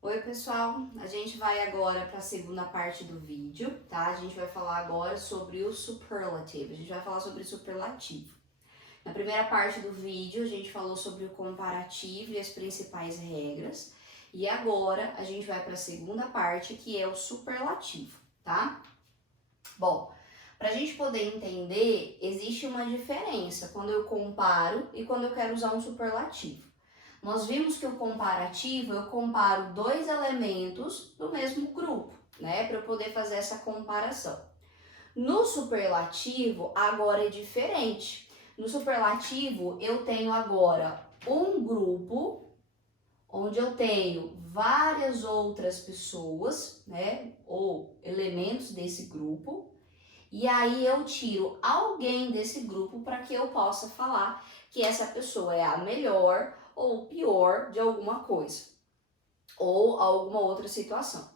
Oi, pessoal! A gente vai agora para a segunda parte do vídeo, tá? A gente vai falar agora sobre o superlativo. A gente vai falar sobre o superlativo. Na primeira parte do vídeo, a gente falou sobre o comparativo e as principais regras. E agora a gente vai para a segunda parte, que é o superlativo, tá? Bom, para a gente poder entender, existe uma diferença quando eu comparo e quando eu quero usar um superlativo. Nós vimos que o comparativo, eu comparo dois elementos do mesmo grupo, né, para eu poder fazer essa comparação. No superlativo, agora é diferente. No superlativo, eu tenho agora um grupo onde eu tenho várias outras pessoas, né, ou elementos desse grupo, e aí eu tiro alguém desse grupo para que eu possa falar que essa pessoa é a melhor ou pior de alguma coisa ou alguma outra situação.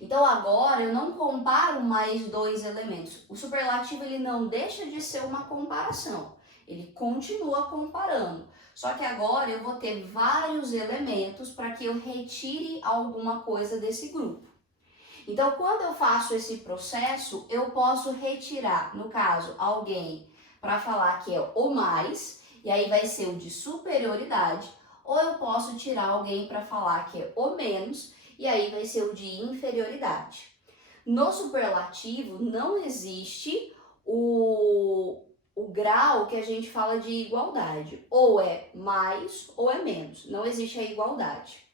Então agora eu não comparo mais dois elementos. O superlativo ele não deixa de ser uma comparação. Ele continua comparando. Só que agora eu vou ter vários elementos para que eu retire alguma coisa desse grupo. Então, quando eu faço esse processo, eu posso retirar, no caso, alguém para falar que é o mais, e aí vai ser o de superioridade, ou eu posso tirar alguém para falar que é o menos, e aí vai ser o de inferioridade. No superlativo, não existe o grau que a gente fala de igualdade. Ou é mais ou é menos. Não existe a igualdade.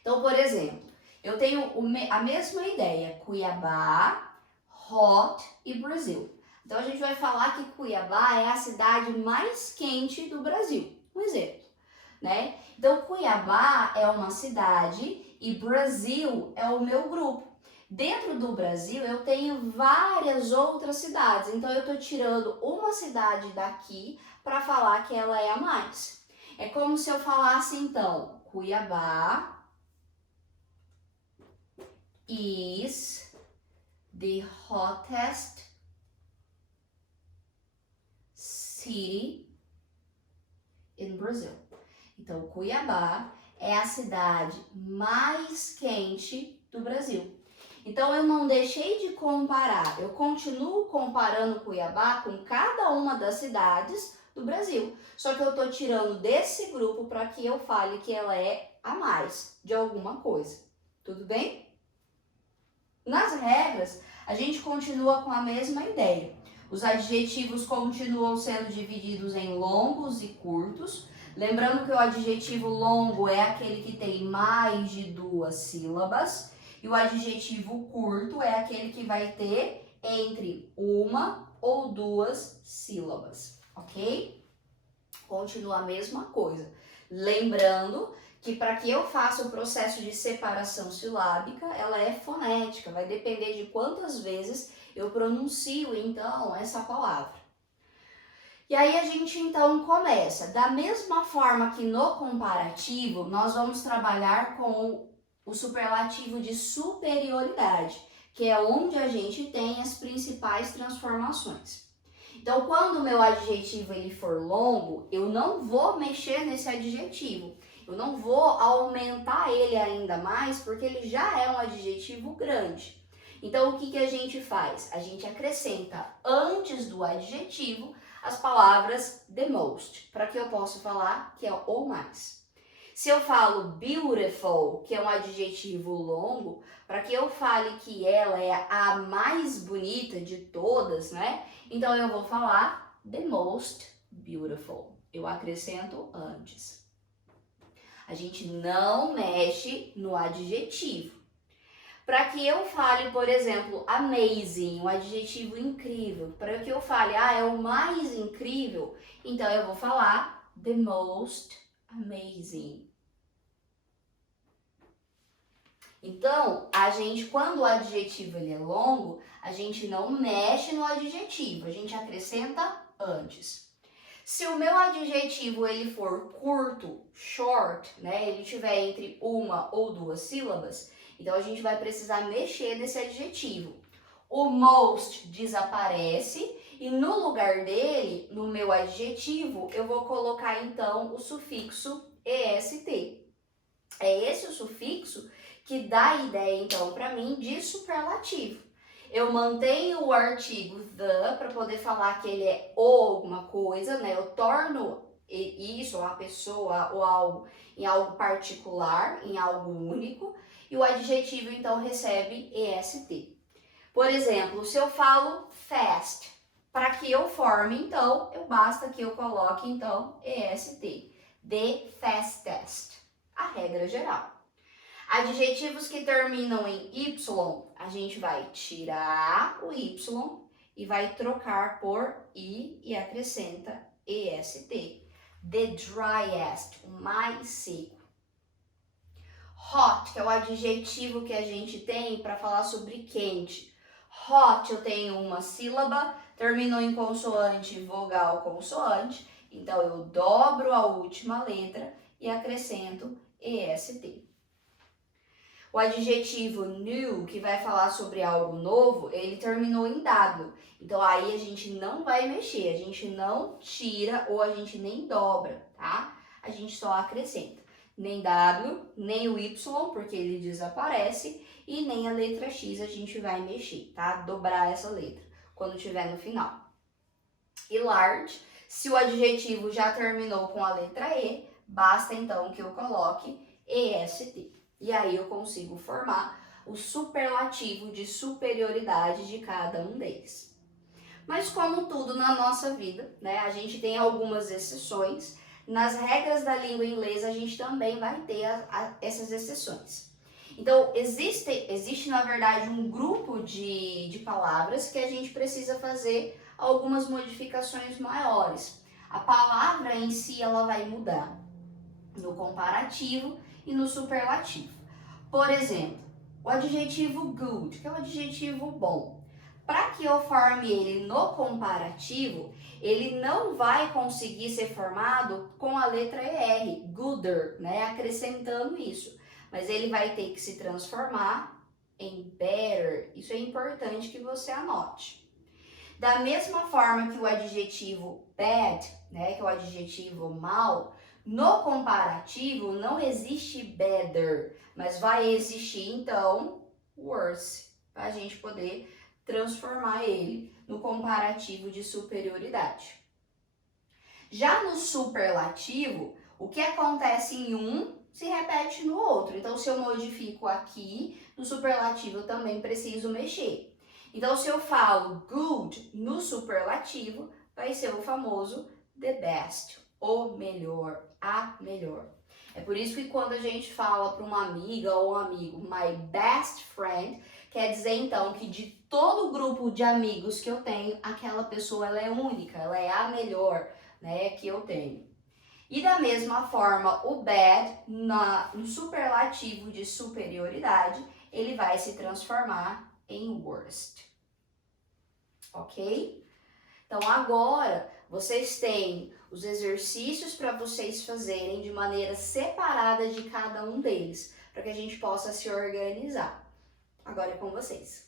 Então, por exemplo, eu tenho a mesma ideia, Cuiabá, Hot e Brasil. Então, a gente vai falar que Cuiabá é a cidade mais quente do Brasil. Um exemplo, né? Então, Cuiabá é uma cidade e Brasil é o meu grupo. Dentro do Brasil, eu tenho várias outras cidades. Então, eu estou tirando uma cidade daqui para falar que ela é a mais. É como se eu falasse, então, Cuiabá is the hottest city in Brazil. Então, Cuiabá é a cidade mais quente do Brasil. Então, eu não deixei de comparar, eu continuo comparando Cuiabá com cada uma das cidades do Brasil. Só que eu estou tirando desse grupo para que eu fale que ela é a mais de alguma coisa. Tudo bem? Nas regras, a gente continua com a mesma ideia. Os adjetivos continuam sendo divididos em longos e curtos. Lembrando que o adjetivo longo é aquele que tem mais de duas sílabas. E o adjetivo curto é aquele que vai ter entre uma ou duas sílabas, ok? Continua a mesma coisa. Lembrando que para que eu faça o processo de separação silábica, ela é fonética, vai depender de quantas vezes eu pronuncio então essa palavra. E aí a gente então começa, da mesma forma que no comparativo, nós vamos trabalhar com o superlativo de superioridade, que é onde a gente tem as principais transformações. Então, quando o meu adjetivo ele for longo, eu não vou mexer nesse adjetivo. Eu não vou aumentar ele ainda mais, porque ele já é um adjetivo grande. Então, o que a gente faz? A gente acrescenta antes do adjetivo as palavras the most, para que eu possa falar que é o mais. Se eu falo beautiful, que é um adjetivo longo, para que eu fale que ela é a mais bonita de todas, né? Então eu vou falar the most beautiful. Eu acrescento antes. A gente não mexe no adjetivo. Para que eu fale, por exemplo, amazing, um adjetivo incrível, para que eu fale, é o mais incrível, então eu vou falar the most amazing. Então, a gente, quando o adjetivo ele é longo, a gente não mexe no adjetivo, a gente acrescenta antes. Se o meu adjetivo ele for curto, short, né, ele tiver entre uma ou duas sílabas, então a gente vai precisar mexer nesse adjetivo. O most desaparece e no lugar dele, no meu adjetivo, eu vou colocar então o sufixo est. É esse o sufixo que dá a ideia, então, para mim, de superlativo. Eu mantenho o artigo the para poder falar que ele é ou alguma coisa, né? Eu torno isso, a pessoa ou algo, em algo particular, em algo único. E o adjetivo, então, recebe EST. Por exemplo, se eu falo fast, para que eu forme, então, basta que eu coloque, então, EST. The fastest. A regra geral. Adjetivos que terminam em Y, a gente vai tirar o Y e vai trocar por I e acrescenta EST. The driest, o mais seco. Hot, que é o adjetivo que a gente tem para falar sobre quente. Hot, eu tenho uma sílaba, terminou em consoante, vogal, consoante. Então, eu dobro a última letra e acrescento EST. O adjetivo new, que vai falar sobre algo novo, ele terminou em W. Então, aí a gente não vai mexer, a gente não tira ou a gente nem dobra, tá? A gente só acrescenta. Nem W, nem o Y, porque ele desaparece, e nem a letra X a gente vai mexer, tá? Dobrar essa letra quando tiver no final. E large, se o adjetivo já terminou com a letra E, basta então que eu coloque EST. E aí eu consigo formar o superlativo de superioridade de cada um deles. Mas como tudo na nossa vida, né, a gente tem algumas exceções. Nas regras da língua inglesa a gente também vai ter essas exceções. Então, existe na verdade um grupo de palavras que a gente precisa fazer algumas modificações maiores. A palavra em si ela vai mudar no comparativo e no superlativo. Por exemplo, o adjetivo good, que é o adjetivo bom. Para que eu forme ele no comparativo, ele não vai conseguir ser formado com a letra ER, gooder, né? Acrescentando isso. Mas ele vai ter que se transformar em better. Isso é importante que você anote. Da mesma forma que o adjetivo bad, né, que é o adjetivo mal, no comparativo não existe better, mas vai existir então worse, para a gente poder transformar ele no comparativo de superioridade. Já no superlativo, o que acontece em um se repete no outro. Então, se eu modifico aqui, no superlativo eu também preciso mexer. Então, se eu falo good no superlativo, vai ser o famoso the best, o melhor, a melhor. É por isso que quando a gente fala para uma amiga ou um amigo, my best friend, quer dizer então que de todo o grupo de amigos que eu tenho, aquela pessoa ela é única, ela é a melhor, né, que eu tenho. E da mesma forma, o bad, no superlativo de superioridade, ele vai se transformar em worst. Ok? Então agora vocês têm os exercícios para vocês fazerem de maneira separada de cada um deles, para que a gente possa se organizar. Agora é com vocês.